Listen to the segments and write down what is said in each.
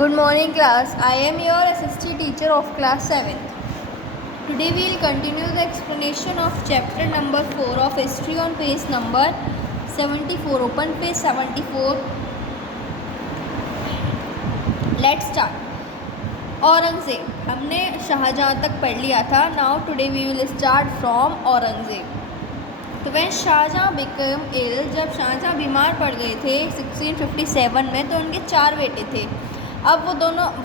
Good morning class. I am your SST teacher of class 7th. Today we will continue the explanation of chapter number 4 of history on page number 74. Open page 74. Let's start. Aurangzeb, हमने शाहजहाँ तक पढ़ लिया था. Now today we will start from Aurangzeb. तो when Shahjahan became ill, जब शाहजहाँ बीमार पड़ गए थे 1657 में, तो उनके 4 बेटे थे. अब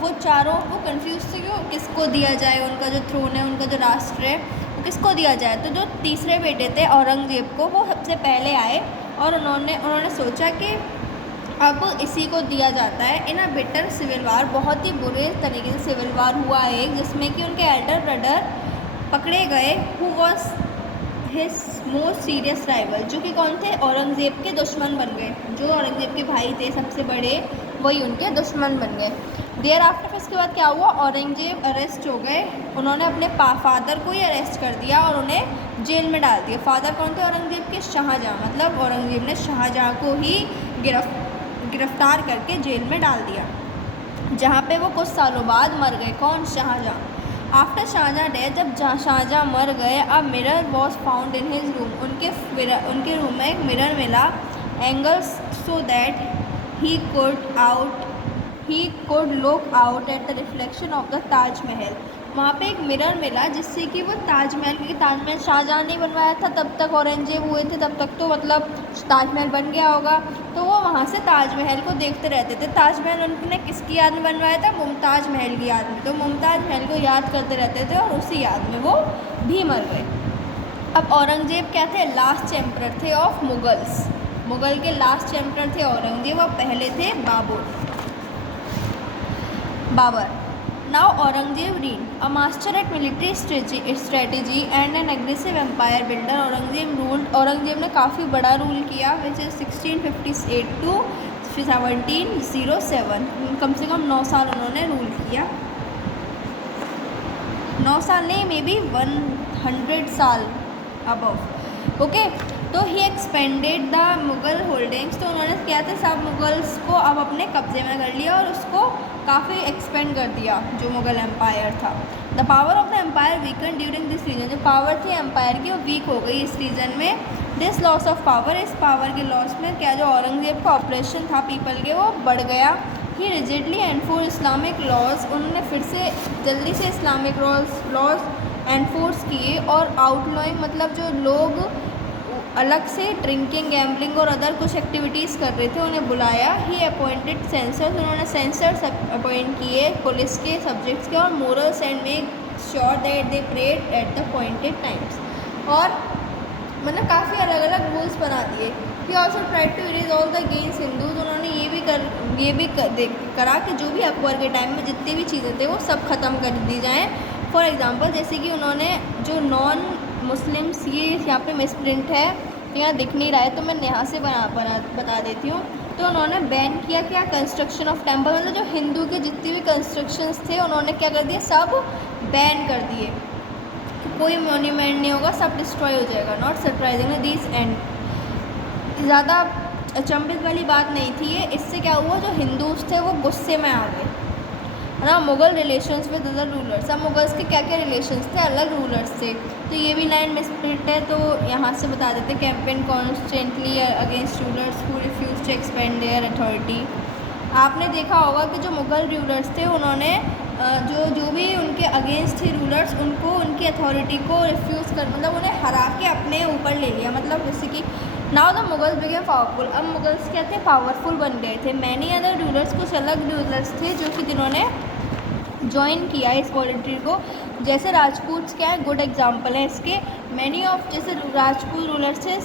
वो चारों कंफ्यूज थे कि किसको दिया जाए, उनका जो थ्रोन है, उनका जो राष्ट्र है, वो किसको दिया जाए. तो जो तीसरे बेटे थे औरंगज़ेब को, वो सबसे पहले आए और उन्होंने सोचा कि अब इसी को दिया जाता है. इन अ बिटर सिविल वार, बहुत ही बुरे तरीके से सिविल वार हुआ एक, जिसमें कि उनके एल्डर ब्रदर पकड़े गए, who was his most serious rival, जो कि कौन थे, औरंगज़ेब के दुश्मन बन गए. जो औरंगज़ेब के भाई थे सबसे बड़े, वही उनके दुश्मन बन गए. देयर आफ्टर, फिर इसके बाद क्या हुआ, औरंगज़ेब अरेस्ट हो गए. उन्होंने अपने फादर को ही अरेस्ट कर दिया और उन्हें जेल में डाल दिया. फादर कौन थे औरंगज़ेब के, शाहजहाँ. मतलब औरंगज़ेब ने शाहजहाँ को ही गिरफ्तार करके जेल में डाल दिया, जहाँ पे वो कुछ सालों बाद मर गए. कौन, शाहजहाँ. आफ्टर शाहजहाँ डेथ, जब शाहजहाँ मर गए, a mirror was found in his room, उनके रूम में एक मिरर मिला. Angles, so that he could look out at the reflection of the Taj Mahal. वहाँ पे एक मिरर मिला जिससे कि वो ताजमहल, क्योंकि ताजमहल शाहजहाँ ने बनवाया था, तब तक औरंगज़ेब हुए थे, तब तक तो मतलब ताजमहल बन गया होगा. तो वो वहाँ से ताजमहल को देखते रहते थे. ताजमहल उन्होंने किसकी याद में बनवाया था, मुमताज़ महल की याद में. तो मुमताज़ महल को याद करते रहते थे और उसी याद में वो भी मर गए. अब औरंगज़ेब क्या थे, लास्ट एम्परर थे ऑफ मुगल्स. मुग़ल के लास्ट एम्परर थे औरंगज़ेब, और पहले थे Babur. Now Aurangzeb reign a master at military strategy and an aggressive empire builder. Aurangzeb ने काफ़ी बड़ा रूल किया, विच इज़ 1658 to 1707. कम से कम 9 साल उन्होंने रूल किया. 9 साल नहीं, मे बी 100 साल अबव. ओके. तो ही एक्सपेंडेड द मुग़ल होल्डिंग्स. तो उन्होंने क्या था, सब मुग़ल्स को अब अपने कब्ज़े में कर लिया और उसको काफ़ी एक्सपेंड कर दिया, जो मुग़ल एम्पायर था. The power of the empire weaken during this region. जो पावर थी एम्पायर की, वो वीक हो गई इस रीजन में. दिस लॉस ऑफ पावर, इस पावर के लॉस में क्या, जो औरंगज़ेब का ऑपरेशन था पीपल के, वो बढ़ गया. ही रिजिडली एनफोर्स इस्लामिक लॉज. उन्होंने फिर से जल्दी से इस्लामिक लॉज एनफोर्स किए. और आउटलॉइंग, मतलब जो लोग अलग से ड्रिंकिंग, गैम्बलिंग और अदर कुछ एक्टिविटीज़ कर रहे थे, उन्हें बुलाया. He appointed censors. उन्होंने सेंसर्स अपॉइंट किए पुलिस के, सब्जेक्ट्स के, और morals and make sure that they pray at the appointed times. और मतलब काफ़ी अलग अलग रूल्स बना दिए. He also try to erase all the against Hindus. उन्होंने ये भी करा कि जो भी अकबर के टाइम में जितनी भी चीज़ें थे वो सब ख़त्म कर दी जाएँ. फॉर एग्ज़ाम्पल, जैसे कि उन्होंने जो नॉन मुस्लिम्स, ये यहाँ पे मिसप्रिंट है तो यहाँ दिख नहीं रहा है, तो मैं यहाँ से बता देती हूँ. तो उन्होंने बैन किया क्या, कंस्ट्रक्शन ऑफ टेम्पल. मतलब जो हिंदू के जितने भी कंस्ट्रक्शंस थे, उन्होंने क्या कर दिया, सब बैन कर दिए. कोई मोन्यूमेंट नहीं होगा, सब डिस्ट्रॉय हो जाएगा. Not surprising this and. ज़्यादा अचंभित वाली बात नहीं थी ये. इससे क्या हुआ, जो हिंदूज थे वो गुस्से में आ गए ना. Mughal relations with other rulers. अब मुगल्स के क्या क्या रिलेशंस थे, अलग रूलर्स थे. तो ये भी लाइन मिसप्रिंट है, तो यहाँ से बता देते. Campaign constantly against rulers who refuse to expand their authority. आपने देखा होगा कि जो मुग़ल रूलर्स थे, उन्होंने जो भी उनके अगेंस्ट थे रूलर्स, उनको उनकी अथॉरिटी को रिफ्यूज़ कर, मतलब उन्हें हरा के अपने ऊपर ले लिया. मतलब जैसे कि now the Mughals became powerful. अब मुगल्स क्या थे, पावरफुल बन गए थे. मैनी अदर रूलर्स, कुछ अलग रूलर्स थे जो कि जिन्होंने ज्वाइन किया इस पॉलिटी को. जैसे राजपूत क्या है, गुड एग्जांपल है इसके. मैनी ऑफ, जैसे राजपूत रूलर्स थे,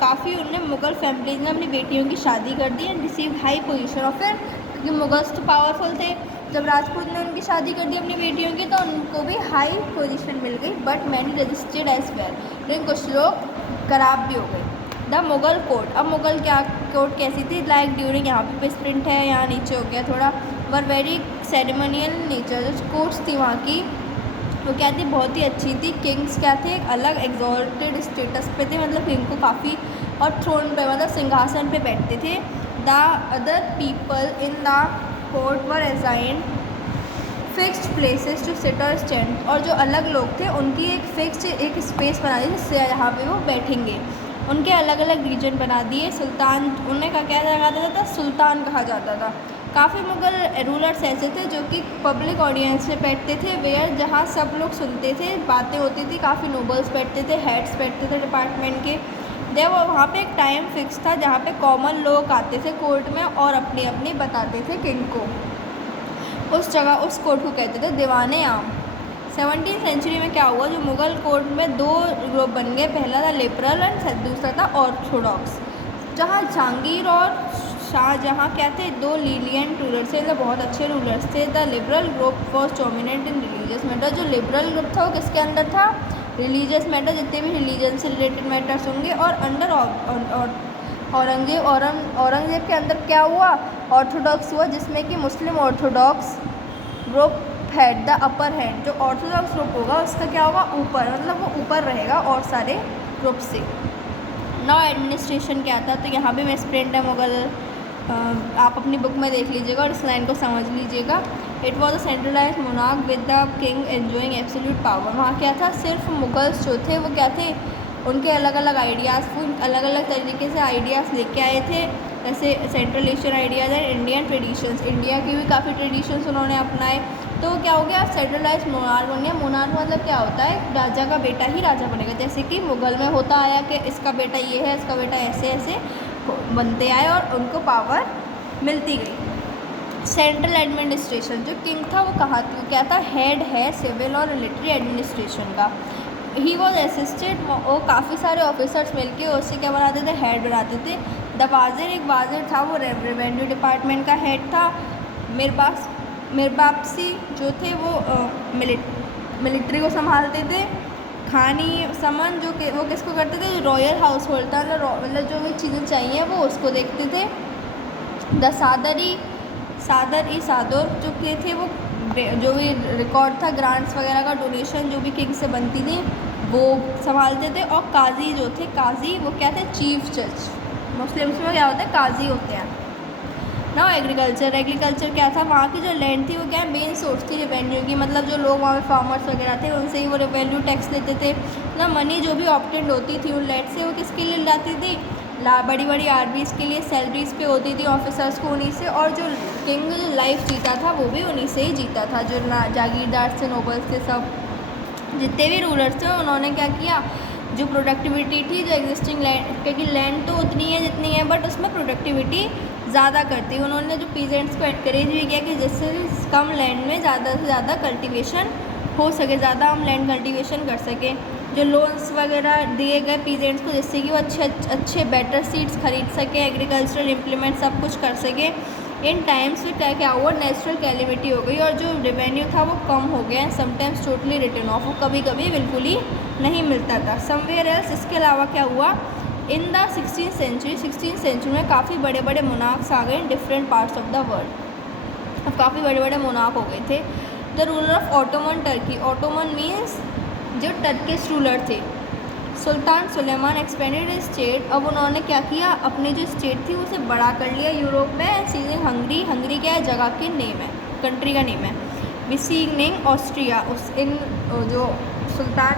काफ़ी उन्होंने मुग़ल फैमिलीज में अपनी बेटियों की शादी कर दी and receive high position of it. क्योंकि मुगल्स तो पावरफुल थे, जब राजपूत ने उनकी शादी कर दी अपनी बेटियों की, तो उनको भी हाई पोजीशन मिल गई. But many registered as well. लेकिन कुछ लोग खराब भी हो गए. The Mughal court. अब मुग़ल क्या कोर्ट कैसी थी, लाइक ड्यूरिंग, यहाँ पे प्रिंट है, यहाँ नीचे हो गया थोड़ा, वर वेरी सेरेमोनियल नेचर. जो कोर्ट्स थी वहाँ की, वो क्या थी, बहुत ही अच्छी थी. किंग्स क्या थे, एक अलग एग्जॉल्टेड स्टेटस पे थे, मतलब किंग को काफ़ी, और थ्रोन पे, मतलब सिंहासन पे बैठते थे. The other people in the court were assigned fixed places to sit और स्टैंड, और जो अलग लोग थे उनकी एक फिक्स्ड एक स्पेस बना दी जिससे यहाँ पे वो बैठेंगे। उनके अलग अलग रीजन बना दिए। सुल्तान, उन्हें का क्या कहा जाता था, सुल्तान कहा जाता था। काफ़ी मुग़ल रूलर्स ऐसे थे जो कि पब्लिक ऑडियंस में बैठते थे, वेयर जहाँ सब लोग सुनते थे, बातें होती थी। काफ़ी नोबल्स बैठते थे, हेड्स बैठते थे डिपार्टमेंट के। देव वहाँ पे एक टाइम फिक्स था जहाँ पे कॉमन लोग आते थे कोर्ट में और अपनी अपनी बताते थे किंग को। उस जगह, उस कोर्ट को कहते थे दीवाने आम। 17वीं सेंचुरी में क्या हुआ, जो मुग़ल कोर्ट में दो ग्रुप बन गए। पहला था लिबरल एंड दूसरा था ऑर्थोडॉक्स। जहाँ जहांगीर और शाहजहाँ क्या थे, दो लीलियंट रूलर्स थे, मतलब बहुत अच्छे रूलर्स थे। The liberal group was dominate in religious matter. जो लिबरल ग्रुप था वो किसके अंदर था, रिलीजियस मैटर, जितने भी रिलीजन से रिलेटेड मैटर्स होंगे। और अंडर औरंगजेब के अंदर क्या हुआ, ऑर्थोडॉक्स हुआ, जिसमें कि Muslim orthodox group had the upper hand. जो ऑर्थोडॉक्स ग्रुप होगा उसका क्या होगा, ऊपर, मतलब वो ऊपर रहेगा और सारे ग्रुप से। नाउ एडमिनिस्ट्रेशन क्या था, तो यहाँ भी मिसप्रिंट है मुग़ल, आप अपनी बुक में देख लीजिएगा और इस लाइन को समझ लीजिएगा। It was a centralize monarch with the king enjoying absolute power. वहाँ क्या था, सिर्फ मुगल्स जो थे वो क्या थे, उनके अलग अलग आइडियाज़, अलग अलग तरीके से आइडियाज़ लेके आए थे। जैसे central Asian ideas and Indian traditions, India की भी काफ़ी ट्रेडिशंस उन्होंने अपनाए। तो क्या हो गया, सेंट्रलाइज मोनार्क बन गया। मोनार्क मतलब क्या होता है, राजा का बेटा ही राजा बनेगा। जैसे कि मुग़ल में होता आया कि इसका बेटा ये है, इसका बेटा ऐसे ऐसे बनते आए और उनको पावर मिलती गई। सेंट्रल एडमिनिस्ट्रेशन, जो किंग था वो कहाँ, क्या था, हेड है सिविल और मिलिट्री एडमिनिस्ट्रेशन का। ही वॉज असिस्टेड, वो काफ़ी सारे ऑफिसर्स मिलके उससे क्या बनाते थे, हेड बनाते थे। द वाजिर, एक वाजिर था वो रेवेन्यू डिपार्टमेंट का हेड था। मिरबापसी जो थे वो मिलिट्री को संभालते थे। खानी समन जो कि वो किसको करते थे, रॉयल हाउस होल्ड था, मतलब जो भी चीज़ें चाहिए वो उसको देखते थे। द सादर जो के थे वो जो भी रिकॉर्ड था ग्रांट्स वगैरह का, डोनेशन जो भी किंग से बनती थी वो संभालते थे। और काजी जो थे, काजी वो क्या थे, चीफ जज। मुस्लिम्स में क्या होता है, काजी होते हैं ना। एग्रीकल्चर क्या था, वहाँ की जो लैंड थी वो क्या है, मेन सोर्स थी रेवेन्यू की, मतलब जो लोग वहाँ पे फार्मर्स वगैरह थे उनसे ही वो रेवेन्यू टैक्स लेते थे ना। मनी जो भी ऑब्टेंड होती थी उन लैंड से वो किसके लिए लाती थी, बड़ी बड़ी आर्मीज़ के लिए सैलरीज पे होती थी ऑफिसर्स को, उन्हीं से। और जो किंग लाइफ जीता था वो भी उन्हीं से ही जीता था। जो जागीरदार से, नोबल्स थे, सब जितने भी रूलर्स थे उन्होंने क्या किया, जो प्रोडक्टिविटी थी, जो एग्जिस्टिंग लैंड, क्योंकि लैंड तो उतनी है जितनी है बट उसमें प्रोडक्टिविटी ज़्यादा करती, उन्होंने जो पीजेंट्स को एनकरेज भी किया कि जिससे कम लैंड में ज़्यादा से ज़्यादा कल्टीवेशन हो सके, ज़्यादा हम लैंड कल्टीवेशन कर सकें। जो लोन्स वगैरह दिए गए पीजेंट्स को जिससे कि वो अच्छे बेटर सीड्स खरीद सकें, एग्रीकल्चरल इम्प्लीमेंट सब कुछ कर सकें। इन टाइम्स में क्या हुआ, नेचुरल कैलिमिटी हो गई और जो रेवेन्यू था वो कम हो गया। समटाइम्स टोटली रिटर्न ऑफ, वो कभी कभी बिल्कुल ही नहीं मिलता था। समवेयर एल्स, इसके अलावा क्या हुआ, इन द 16th सेंचुरी में काफ़ी बड़े बड़े मोनार्क्स आ गए in different parts of the world. अब काफ़ी बड़े बड़े मोनार्क हो गए थे। The ruler of Ottoman Turkey, Ottoman means जो टर्किश रूलर थे। सुल्तान सुलेमान एक्सपेंडेड स्टेट, अब उन्होंने क्या किया, अपनी जो स्टेट थी उसे बड़ा कर लिया यूरोप में। सीजिंग हंगरी, हंगरी क्या है, जगह के नेम है, कंट्री का नेम है। बिसीगनिंग ऑस्ट्रिया, उस इन जो सुल्तान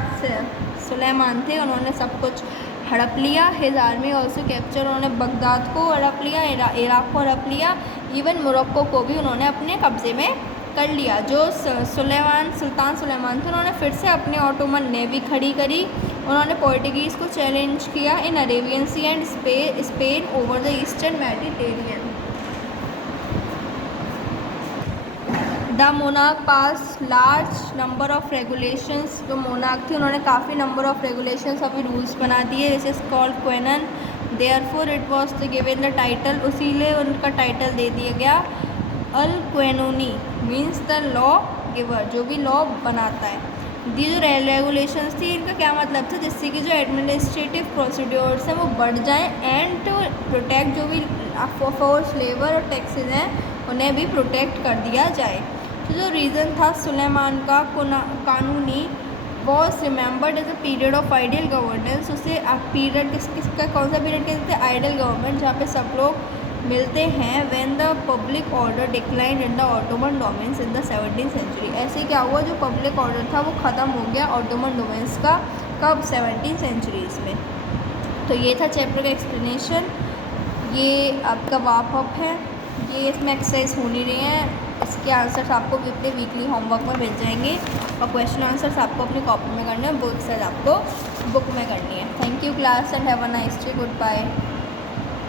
सुलेमान थे उन्होंने सब कुछ हड़प लिया। हिज आर्मी ऑल्सो कैप्चर, उन्होंने बगदाद को हड़प लिया, इराक़ को हड़प लिया, इवन मोरक्को को भी उन्होंने अपने कब्ज़े में कर लिया। जो सुल्तान सुलेमान थे उन्होंने फिर से अपने ऑटोमन नेवी खड़ी करी। उन्होंने पोर्टुगीज़ को चैलेंज किया in Arabian sea and Spain over the eastern Mediterranean. The monarch pass large number of regulations, जो मोनार्क थे उन्होंने काफ़ी नंबर ऑफ रेगुलेशंस अभी रूल्स बना दिए। दिस इज़ कॉल्ड क्वेनन, therefore it was given the title, उसीलिए उनका टाइटल दे दिया गया अल क्वेनूनी, मीन्स द लॉ गिवर, जो भी लॉ बनाता है। दी जो रेगुलेशंस थी इनका क्या मतलब था, जिससे कि जो एडमिनिस्ट्रेटिव प्रोसीड्योर्स हैं वो बढ़ जाएँ एंड टू प्रोटेक्ट जो भी फोर्स लेबर और टैक्सेस हैं उन्हें भी प्रोटेक्ट कर दिया जाए। तो जो रीज़न था सुलेमान का कानूनी was remembered as a period of ideal governance, उसे पीरियड किसका कौन सा पीरियड कहते थे, आइडियल गवर्नमेंट, जहाँ पे सब लोग मिलते हैं when the public order decline in the Ottoman domains in the 17th century. ऐसे क्या हुआ, जो पब्लिक ऑर्डर था वो ख़त्म हो गया ऑटोमन डोमेन्स का, कब, 17th सेंचुरीज़ में। तो ये था चैप्टर का एक्सप्लेनेशन, ये आपका वाप अप है, ये इसमें एक्सरसाइज हो नहीं रही हैं, इसके आंसर्स आपको अपने वीकली होमवर्क में मिल जाएंगे और क्वेश्चन आंसर्स आपको अपनी कॉपी में करने हैं, बुक से आपको बुक में करनी है। Thank you class and have a nice day, good bye.